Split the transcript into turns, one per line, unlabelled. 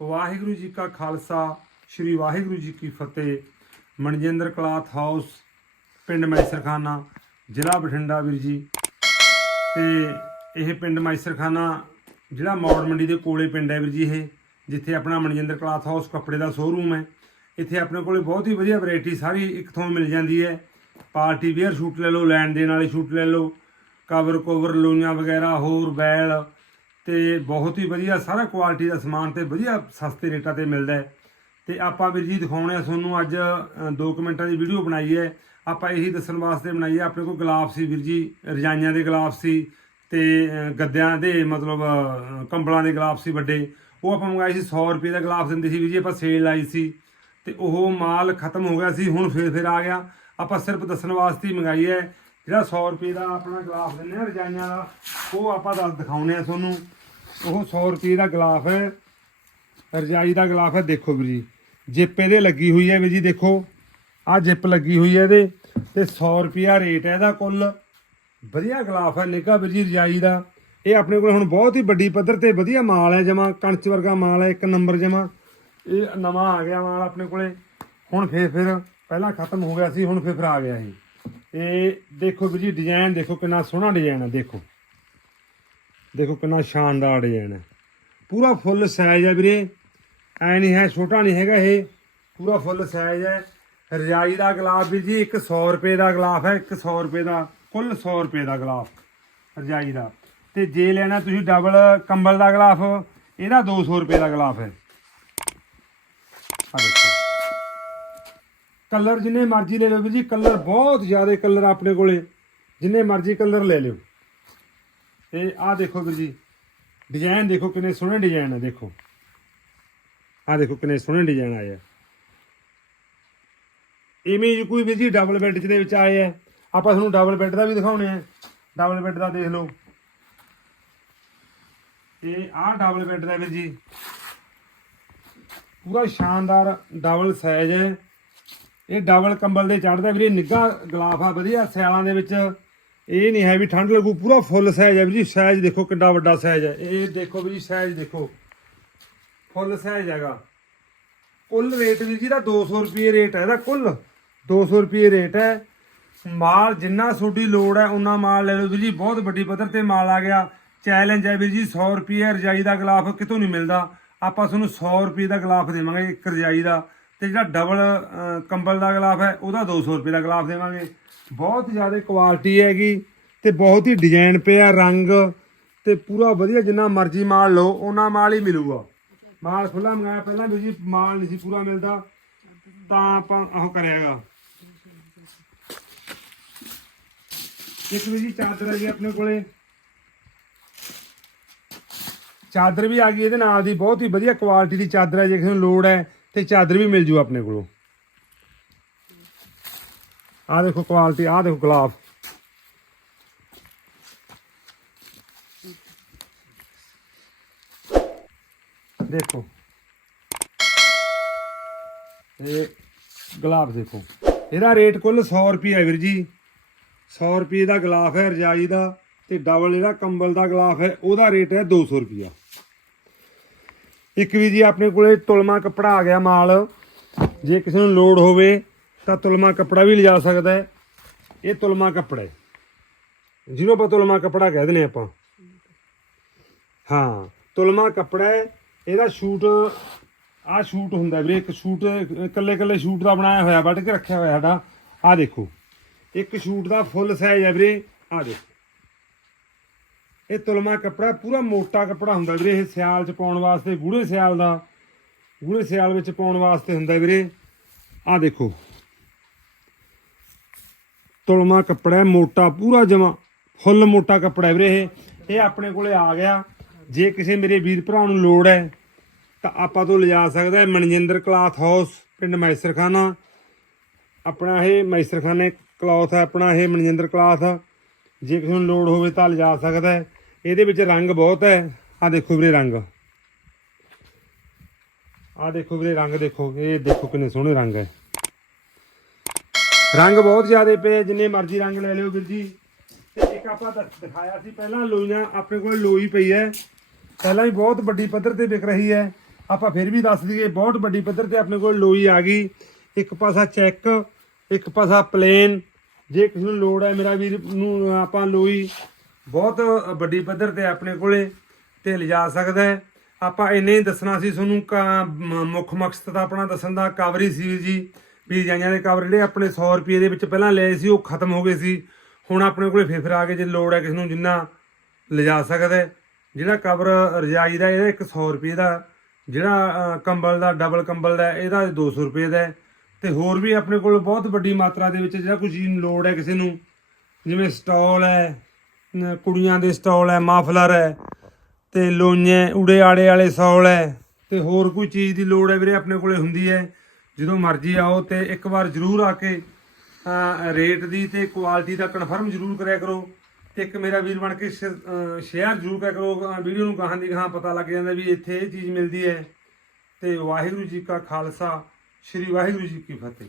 ਵਾਹਿਗੁਰੂ ਜੀ ਕਾ ਖਾਲਸਾ, ਸ੍ਰੀ ਵਾਹਿਗੁਰੂ ਜੀ ਕੀ ਫਤਿਹ। Manjinder cloth house, ਪਿੰਡ ਮੈਸਰਖਾਨਾ, ਜ਼ਿਲ੍ਹਾ ਬਠਿੰਡਾ ਵੀਰ ਜੀ। ਤੇ ਇਹ ਪਿੰਡ ਮੈਸਰਖਾਨਾ, ਜਿਹੜਾ ਮੌੜ ਮੰਡੀ ਦੇ ਕੋਲੇ ਪਿੰਡ ਹੈ ਵੀਰ ਜੀ ਇਹ, ਜਿੱਥੇ ਆਪਣਾ ਮਨਜਿੰਦਰ ਕਲਾਥ ਹਾਊਸ ਕੱਪੜੇ ਦਾ ਸ਼ੋਰੂਮ ਹੈ। ਇੱਥੇ ਆਪਣੇ ਕੋਲੇ ਬਹੁਤ ਹੀ ਵਧੀਆ ਵੈਰਾਈਟੀ ਸਾਰੀ ਇੱਕ ਥਾਂ ਮਿਲ ਜਾਂਦੀ ਹੈ। ਪਾਰਟੀ ਵੇਅਰ ਸ਼ੂਟ ਲੈ ਲਓ, ਲੈਣ ਦੇਣ ਵਾਲੇ ਸ਼ੂਟ ਲੈ ਲਓ ਕਵਰ ਕੋਵਰ ਲੋਈਆਂ ਵਗੈਰਾ, ਹੋਰ ਬੈਲ ਤੇ ਬਹੁਤ ਹੀ ਵਧੀਆ, ਸਾਰਾ ਕੁਆਲਿਟੀ ਦਾ ਸਮਾਨ ਤੇ ਵਧੀਆ ਸਸਤੇ ਰੇਟਾਂ ਤੇ ਮਿਲਦਾ ਹੈ। ਤੇ ਆਪਾਂ ਵੀਰ ਜੀ ਦਿਖਾਉਣੇ ਆ, ਤੁਹਾਨੂੰ ਅੱਜ 2 ਮਿੰਟਾਂ ਦੀ ਵੀਡੀਓ ਬਣਾਈ ਹੈ। ਆਪਾਂ ਇਹੀ ਦੱਸਣ ਵਾਸਤੇ ਬਣਾਈ ਹੈ, ਆਪਣੇ ਕੋਲ ਗਲਾਫ ਸੀ ਵੀਰ ਜੀ, ਰਜਾਈਆਂ ਦੇ ਗਲਾਫ ਸੀ ਤੇ ਗੱਦਿਆਂ ਦੇ ਮਤਲਬ ਕੰਬਲਾਂ ਦੇ ਗੁਲਾਬ ਸੀ ਵੱਡੇ। ਉਹ ਆਪਾਂ ਮੰਗਾਏ ਸੀ 100 ਰੁਪਏ ਦਾ ਗਲਾਫ ਦਿੰਦੇ ਸੀ ਵੀਰ ਜੀ, ਆਪਾਂ ਸੇਲ ਲਾਈ ਸੀ। ਤੇ ਉਹ ਮਾਲ ਖਤਮ ਹੋ ਗਿਆ ਸੀ, ਹੁਣ ਫੇਰ ਫੇਰ ਆ ਗਿਆ। ਆਪਾਂ ਸਿਰਫ ਦੱਸਣ ਵਾਸਤੇ ਹੀ ਮੰਗਾਈ ਹੈ। ਜਿਹੜਾ 100 ਰੁਪਏ ਦਾ ਆਪਣਾ ਗਲਾਫ ਦਿੰਦੇ ਆ ਰਜਾਈਆਂ ਦਾ, ਉਹ ਆਪਾਂ ਦੱਸ ਦਿਖਾਉਣੇ ਆ ਤੁਹਾਨੂੰ। ਉਹ 100 ਰੁਪਏ ਦਾ ਗਲਾਫ ਹੈ, ਰਜਾਈ ਦਾ ਗਲਾਫ ਹੈ, ਦੇਖੋ ਵੀਰ ਜੀ। ਜਿੱਪ ਇਹਦੇ ਲੱਗੀ ਹੋਈ ਹੈ ਵੀਰ ਜੀ, ਦੇਖੋ। ਆਹ ਜਿੱਪ ਲੱਗੀ ਹੋਈ ਹੈ ਇਹਦੇ, ਤੇ 100 ਰੁਪਿਆ ਰੇਟ ਹੈ ਇਹਦਾ ਕੁੱਲ। ਵਧੀਆ ਗਲਾਫ ਹੈ ਨਿੱਘਾ ਵੀਰ ਜੀ, ਰਜਾਈ ਦਾ। ਇਹ ਆਪਣੇ ਕੋਲ ਹੁਣ ਬਹੁਤ ਹੀ ਵੱਡੀ ਪੱਧਰ ਤੇ ਵਧੀਆ ਮਾਲ ਹੈ ਜਮਾ, ਕਣਚ ਵਰਗਾ ਮਾਲ ਹੈ, ਇੱਕ ਨੰਬਰ ਜਮਾ। ਇਹ ਨਵਾਂ ਆ ਗਿਆ ਮਾਲ ਆਪਣੇ ਕੋਲੇ। ਹੁਣ ਫੇਰ ਫਿਰ ਪਹਿਲਾਂ ਖਤਮ ਹੋ ਗਿਆ ਸੀ, ਹੁਣ ਫੇਰ ਫਿਰ ਆ ਗਿਆ ਇਹ। ਇਹ ਦੇਖੋ ਵੀਰ ਜੀ ਡਿਜ਼ਾਈਨ ਦੇਖੋ ਕਿੰਨਾ ਸੋਹਣਾ ਡਿਜ਼ਾਈਨ ਹੈ, ਦੇਖੋ। ਦੇਖੋ ਕਿੰਨਾ ਸ਼ਾਨਦਾਰ ਡਿਜ਼ਾਈਨ ਹੈ। ਪੂਰਾ ਫੁੱਲ ਸਾਈਜ਼ ਹੈ ਵੀਰੇ। ਐ ਨਹੀਂ ਹੈ, ਛੋਟਾ ਨਹੀਂ ਹੈਗਾ ਇਹ। ਪੂਰਾ ਫੁੱਲ ਸਾਈਜ਼ ਹੈ। ਰਜਾਈ ਦਾ ਗਲਾਫ ਵੀ ਜੀ ਇੱਕ 100 ਰੁਪਏ ਦਾ ਗਲਾਫ ਹੈ, ਇੱਕ 100 ਰੁਪਏ ਦਾ, ਕੁੱਲ 100 ਰੁਪਏ ਦਾ ਗਲਾਫ ਰਜਾਈ ਦਾ। ਤੇ ਜੇ ਲੈਣਾ ਤੁਸੀਂ ਡਬਲ ਕੰਬਲ ਦਾ ਗਲਾਫ ਇਹਦਾ 200 ਰੁਪਏ ਦਾ ਗਲਾਫ ਹੈ। ਆ ਦੇਖੋ। ਕਲਰ ਜਿੰਨੇ ਮਰਜ਼ੀ ਲੈ ਲਓ ਵੀਰ ਜੀ, ਕਲਰ ਬਹੁਤ ਜ਼ਿਆਦਾ ਕਲਰ ਆਪਣੇ ਕੋਲੇ। ਜਿੰਨੇ ਮਰਜ਼ੀ ਕਲਰ ਲੈ ਲਿਓ। ਤੇ ਆਹ ਦੇਖੋ ਵੀਰ ਜੀ ਡਿਜ਼ਾਈਨ ਦੇਖੋ ਕਿੰਨੇ ਸੋਹਣੇ ਡਿਜ਼ਾਈਨ ਹੈ ਦੇਖੋ। ਆਹ ਦੇਖੋ ਕਿੰਨੇ ਸੋਹਣੇ ਡਿਜ਼ਾਈਨ ਆਏ ਆ। ਇਵੇਂ ਹੀ ਕੋਈ ਵੀਰ ਜੀ ਡਬਲ ਬੈੱਡ ਦੇ ਵਿੱਚ ਆਏ ਆ। ਆਪਾਂ ਤੁਹਾਨੂੰ ਡਬਲ ਬੈੱਡ ਦਾ ਵੀ ਦਿਖਾਉਣੇ ਆ। ਡਬਲ ਬੈੱਡ ਦਾ ਦੇਖ ਲਓ। ਤੇ ਆਹ ਡਬਲ ਬੈੱਡ ਦਾ ਵੀਰ ਜੀ, ਪੂਰਾ ਸ਼ਾਨਦਾਰ ਡਬਲ ਸਾਈਜ਼ ਹੈ ਇਹ ਡਬਲ ਕੰਬਲ ਦੇ ਚੜਦਾ ਵੀਰੇ, ਨਿੱਘਾ ਗਲਾਫ ਆ, ਵਧੀਆ ਸਿਆਲਾਂ ਦੇ ਵਿੱਚ। ਇਹ ਨਹੀਂ ਹੈ ਵੀ ਠੰਡ ਲੱਗੂ, ਪੂਰਾ ਫੁੱਲ ਸਾਈਜ਼ ਹੈ ਵੀਰ ਜੀ ਸਾਈਜ਼ ਦੇਖੋ ਕਿੰਨਾ ਵੱਡਾ ਸਾਈਜ਼ ਹੈ। ਇਹ ਦੇਖੋ ਵੀਰ ਜੀ ਸਾਈਜ਼ ਦੇਖੋ। ਫੁੱਲ ਸਾਈਜ਼ ਹੈਗਾ। ਕੁੱਲ ਰੇਟ ਵੀਰ ਜੀ ਦਾ 200 ਰੁਪਏ ਰੇਟ ਹੈ, ਇਹਦਾ ਕੁੱਲ 200 ਰੁਪਏ ਰੇਟ ਹੈ। ਮਾਲ ਜਿੰਨਾ ਤੁਹਾਡੀ ਲੋੜ ਹੈ ਉਹਨਾਂ ਮਾਲ ਲੈ ਲਓ ਵੀਰ ਜੀ, ਬਹੁਤ ਵੱਡੀ ਪੱਧਰ ਤੇ ਮਾਲ ਆ ਗਿਆ। ਚੈਲੰਜ ਹੈ ਵੀਰ ਜੀ 100 ਰੁਪਏ ਰਜਾਈ ਦਾ ਗਲਾਫ ਕਿਤੋਂ ਨਹੀਂ ਮਿਲਦਾ। ਆਪਾਂ ਤੁਹਾਨੂੰ 100 ਰੁਪਏ ਦਾ ਗਲਾਫ ਦੇਵਾਂਗੇ ਇੱਕ ਰਜਾਈ ਦਾ। ਤੇ ਜਿਹੜਾ ਡਬਲ ਕੰਬਲ ਦਾ ਗਲਾਫ ਹੈ, ਉਹਦਾ 200 ਰੁਪਏ ਦਾ ਗਲਾਫ ਦੇਵਾਂਗੇ। ਬਹੁਤ ਜ਼ਿਆਦਾ ਕੁਆਲਿਟੀ ਹੈਗੀ ਤੇ ਬਹੁਤ ਹੀ ਡਿਜ਼ਾਈਨ ਪਿਆ ਰੰਗ ਤੇ ਪੂਰਾ ਵਧੀਆ ਜਿੰਨਾ ਮਰਜ਼ੀ ਮਾਲ ਲਓ, ਉਹਨਾਂ ਮਾਲ ਹੀ ਮਿਲੂਗਾ। ਮਾਲ ਖੁੱਲਾ ਮੰਗਾਇਆ ਪਹਿਲਾਂ ਵੀ ਜੀ, ਮਾਲ ਨਹੀਂ ਸੀ ਪੂਰਾ ਮਿਲਦਾ, ਤਾਂ ਆਪਾਂ ਉਹ ਕਰਿਆਗਾ। ਇੱਕ ਵੀ ਜੀ ਚਾਦਰ ਹੈ ਜੀ ਆਪਣੇ ਕੋਲੇ। ਚਾਦਰ ਵੀ ਆ ਗਈ, ਇਹਦੇ ਨਾਲ ਦੀ ਬਹੁਤ ਹੀ ਵਧੀਆ ਕੁਆਲਿਟੀ ਦੀ ਚਾਦਰ ਹੈ, ਜੇ ਕਿਸੇ ਨੂੰ ਲੋੜ ਹੈ ਤੇ ਚਾਦਰ ਵੀ ਮਿਲ ਜੂ ਆਪਣੇ ਕੋਲੋਂ। ਆਹ ਦੇਖੋ ਕੁਆਲਿਟੀ ਆਹ ਦੇਖੋ ਗੁਲਾਬ। ਦੇਖੋ। ਇਹ ਗੁਲਾਬ ਦੇਖੋ। ਇਹਦਾ ਰੇਟ ਕੁੱਲ 100 ਰੁਪਏ ਹੈ ਵੀਰ ਜੀ। 100 ਰੁਪਏ ਦਾ ਗਲਾਫ ਹੈ, ਰਜਾਈ ਦਾ ਤੇ ਡਬਲ ਇਹਦਾ ਕੰਬਲ ਦਾ ਗਲਾਫ ਹੈ, ਉਹਦਾ ਰੇਟ ਹੈ 200 ਰੁਪਿਆ ਇੱਕ ਵੀ ਜੀ ਆਪਣੇ ਕੋਲੇ ਤੁਲਮਾ ਕੱਪੜਾ ਆ ਗਿਆ ਮਾਲ। ਜੇ ਕਿਸੇ ਨੂੰ ਲੋੜ ਹੋਵੇ ਤਾਂ ਤੁਲਮਾ ਕੱਪੜਾ ਵੀ ਲਿਜਾ ਸਕਦਾ ਹੈ। ਇਹ ਤੁਲਮਾ ਕੱਪੜਾ ਹੈ। ਜਿਹਨੂੰ ਆਪਾਂ ਤੁਲਮਾ ਕੱਪੜਾ ਕਹਿ ਦਿੰਦੇ ਆਪਾਂ। ਹਾਂ, ਤੁਲਮਾ ਕੱਪੜਾ ਹੈ। ਇਹਦਾ ਸ਼ੂਟ, ਆਹ ਸ਼ੂਟ ਹੁੰਦਾ ਵੀਰੇ, ਇੱਕ ਸ਼ੂਟ, ਇਕੱਲੇ ਇਕੱਲੇ ਸ਼ੂਟ ਦਾ ਬਣਾਇਆ ਹੋਇਆ, ਵੱਢ ਕੇ ਰੱਖਿਆ ਹੋਇਆ ਸਾਡਾ। ਆਹ ਦੇਖੋ, ਇੱਕ ਸ਼ੂਟ ਦਾ ਫੁੱਲ ਸਾਈਜ਼ ਹੈ ਵੀਰੇ। ਆਹ ਦੇਖੋ। ਇਹ ਤੁਲਮਾ ਕੱਪੜਾ ਪੂਰਾ ਮੋਟਾ ਕੱਪੜਾ ਹੁੰਦਾ ਵੀਰੇ। ਇਹ ਸਿਆਲ ਚ ਪਾਉਣ ਵਾਸਤੇ ਗੂੜੇ ਸਿਆਲ ਦਾ ਗੂੜੇ ਸਿਆਲ ਵਿੱਚ ਪਾਉਣ ਵਾਸਤੇ ਹੁੰਦਾ ਵੀਰੇ। ਆਹ ਦੇਖੋ। ਤੁਲਮਾ ਕੱਪੜਾ ਹੈ, ਮੋਟਾ ਪੂਰਾ ਜਮਾ ਫੁੱਲ ਮੋਟਾ ਕੱਪੜਾ ਹੈ ਵੀਰੇ ਇਹ। ਇਹ ਆਪਣੇ ਕੋਲੇ ਆ ਗਿਆ। ਜੇ ਕਿਸੇ ਮੇਰੇ ਵੀਰ ਭਰਾ ਨੂੰ ਲੋੜ ਹੈ ਤਾਂ ਆਪਾਂ ਤੋਂ ਲਿਜਾ ਸਕਦਾ ਹੈ ਮਨਜਿੰਦਰ ਕਲਾਥ ਹਾਊਸ ਪਿੰਡ ਮੈਸਰਖਾਨਾ। ਆਪਣਾ ਇਹ ਮੈਸਰਖਾਨੇ ਕਲੌਥ ਹੈ ਆਪਣਾ ਇਹ ਮਨਜਿੰਦਰ ਕਲਾਥ। ਜੇ ਕਿਸੇ ਨੂੰ ਲੋੜ ਹੋਵੇ ਤਾਂ ਲਿਜਾ ਸਕਦਾ ਹੈ। ਇਹਦੇ ਵਿੱਚ ਰੰਗ ਬਹੁਤ ਹੈ। ਆ ਦੇਖੋ ਵੀਰੇ ਰੰਗ। ਆ ਦੇਖੋ ਵੀਰੇ ਰੰਗ ਦੇਖੋ। ਇਹ ਦੇਖੋ ਕਿੰਨੇ ਸੋਹਣੇ ਰੰਗ ਹੈ। ਰੰਗ ਬਹੁਤ ਜ਼ਿਆਦੇ ਪਏ ਜਿੰਨੇ ਮਰਜ਼ੀ ਰੰਗ ਲੈ ਲਿਓ ਵੀਰ ਜੀ। ਤੇ ਇੱਕ ਆਪਾਂ ਦ- ਦਿਖਾਇਆ ਸੀ ਪਹਿਲਾਂ, ਲੋਈਆਂ ਆਪਣੇ ਕੋਲ ਲੋਈ ਪਈ ਹੈ। ਪਹਿਲਾਂ ਵੀ ਬਹੁਤ ਵੱਡੀ ਪੱਧਰ ਤੇ ਵਿਕ ਰਹੀ ਹੈ। ਆਪਾਂ ਫਿਰ ਵੀ ਦੱਸ ਦਈਏ, ਬਹੁਤ ਵੱਡੀ ਪੱਧਰ ਤੇ ਆਪਣੇ ਕੋਲ ਲੋਈ ਆ ਗਈ। ਇੱਕ ਪਾਸਾ ਚੈੱਕ, ਇੱਕ ਪਾਸਾ ਪਲੇਨ। ਜੇ ਕਿਸੇ ਨੂੰ ਲੋੜ ਹੈ ਮੇਰਾ ਵੀਰ ਨੂੰ ਆਪਾਂ ਲੋਈ, ਬਹੁਤ ਵੱਡੀ ਪੱਧਰ ਤੇ ਆਪਣੇ ਕੋਲੇ ਤੇ ਲਿਜਾ ਸਕਦਾ ਹੈ। ਆਪਾਂ ਇੰਨੇ ਹੀ ਦੱਸਣਾ ਸੀ ਤੁਹਾਨੂੰ, ਕ- ਮ- ਮੁੱਖ ਮਕਸਦ ਆਪਣਾ ਦੱਸਣ ਦਾ ਕਵਰੀ ਸੀ ਜੀ। ਵੀ ਜਾਈਆਂ ਦੇ ਕਵਰ ਜਿਹੜੇ ਆਪਣੇ 100 ਰੁਪਏ ਦੇ ਵਿੱਚ ਪਹਿਲਾਂ ਲਏ ਸੀ, ਉਹ ਖਤਮ ਹੋ ਗਏ ਸੀ। ਹੁਣ ਆਪਣੇ ਕੋਲੇ ਫੇਰ ਆ ਗਏ ਜੇ ਲੋੜ ਹੈ ਕਿਸੇ ਨੂੰ ਜਿੰਨਾ ਲਿਜਾ ਸਕਦਾ ਜਿਹੜਾ ਕਵਰ ਰਜਾਈ ਦਾ ਇਹਦਾ ਇੱਕ 100 ਰੁਪਏ ਦਾ, ਜਿਹੜਾ ਕੰਬਲ ਦਾ, ਡਬਲ ਕੰਬਲ ਦਾ, ਇਹਦਾ 200 ਰੁਪਏ ਦਾ ਹੈ। ਤੇ ਹੋਰ ਵੀ ਆਪਣੇ ਕੋਲ ਬਹੁਤ ਵੱਡੀ ਮਾਤਰਾ ਦੇ ਵਿੱਚ ਜਿਹੜਾ ਕੁਝ ਚੀਜ਼ ਲੋੜ ਹੈ ਕਿਸੇ ਨੂੰ, ਜਿਵੇਂ ਸਟਾਲ ਹੈ ਕੁੜੀਆਂ ਦੇ ਸਟਾਲ ਹੈ, ਮਾਫਲਰ ਹੈ, ਤੇ ਲੋਈਆਂ ਉੜੇ ਆੜੇ ਵਾਲੇ ਸੌਲ ਹੈ, ਤੇ ਹੋਰ ਕੋਈ ਚੀਜ਼ ਦੀ ਲੋੜ ਹੈ ਵੀਰੇ ਆਪਣੇ ਕੋਲੇ ਹੁੰਦੀ ਹੈ। ਜਦੋਂ ਮਰਜ਼ੀ ਆਓ ਤੇ ਇੱਕ ਵਾਰ ਜ਼ਰੂਰ ਆ ਕੇ ਰੇਟ ਦੀ ਤੇ ਕੁਆਲਿਟੀ ਦਾ ਕਨਫਰਮ ਜ਼ਰੂਰ ਕਰਿਆ ਕਰੋ। ਤੇ ਇੱਕ ਮੇਰਾ ਵੀਰ ਬਣ ਕੇ ਸ਼ੇਅਰ ਜ਼ਰੂਰ ਕਰਿਆ ਕਰੋ। ਵੀਡੀਓ ਨੂੰ ਗਾਹਾਂ ਦੀ ਗਾਹਾਂ ਪਤਾ ਲੱਗ ਜਾਂਦਾ ਵੀ ਇੱਥੇ ਇਹ ਚੀਜ਼ ਮਿਲਦੀ ਹੈ। ਤੇ ਵਾਹਿਗੁਰੂ ਜੀ ਕਾ ਖਾਲਸਾ, ਸ੍ਰੀ ਵਾਹਿਗੁਰੂ ਜੀ ਕੀ ਫਤਿਹ।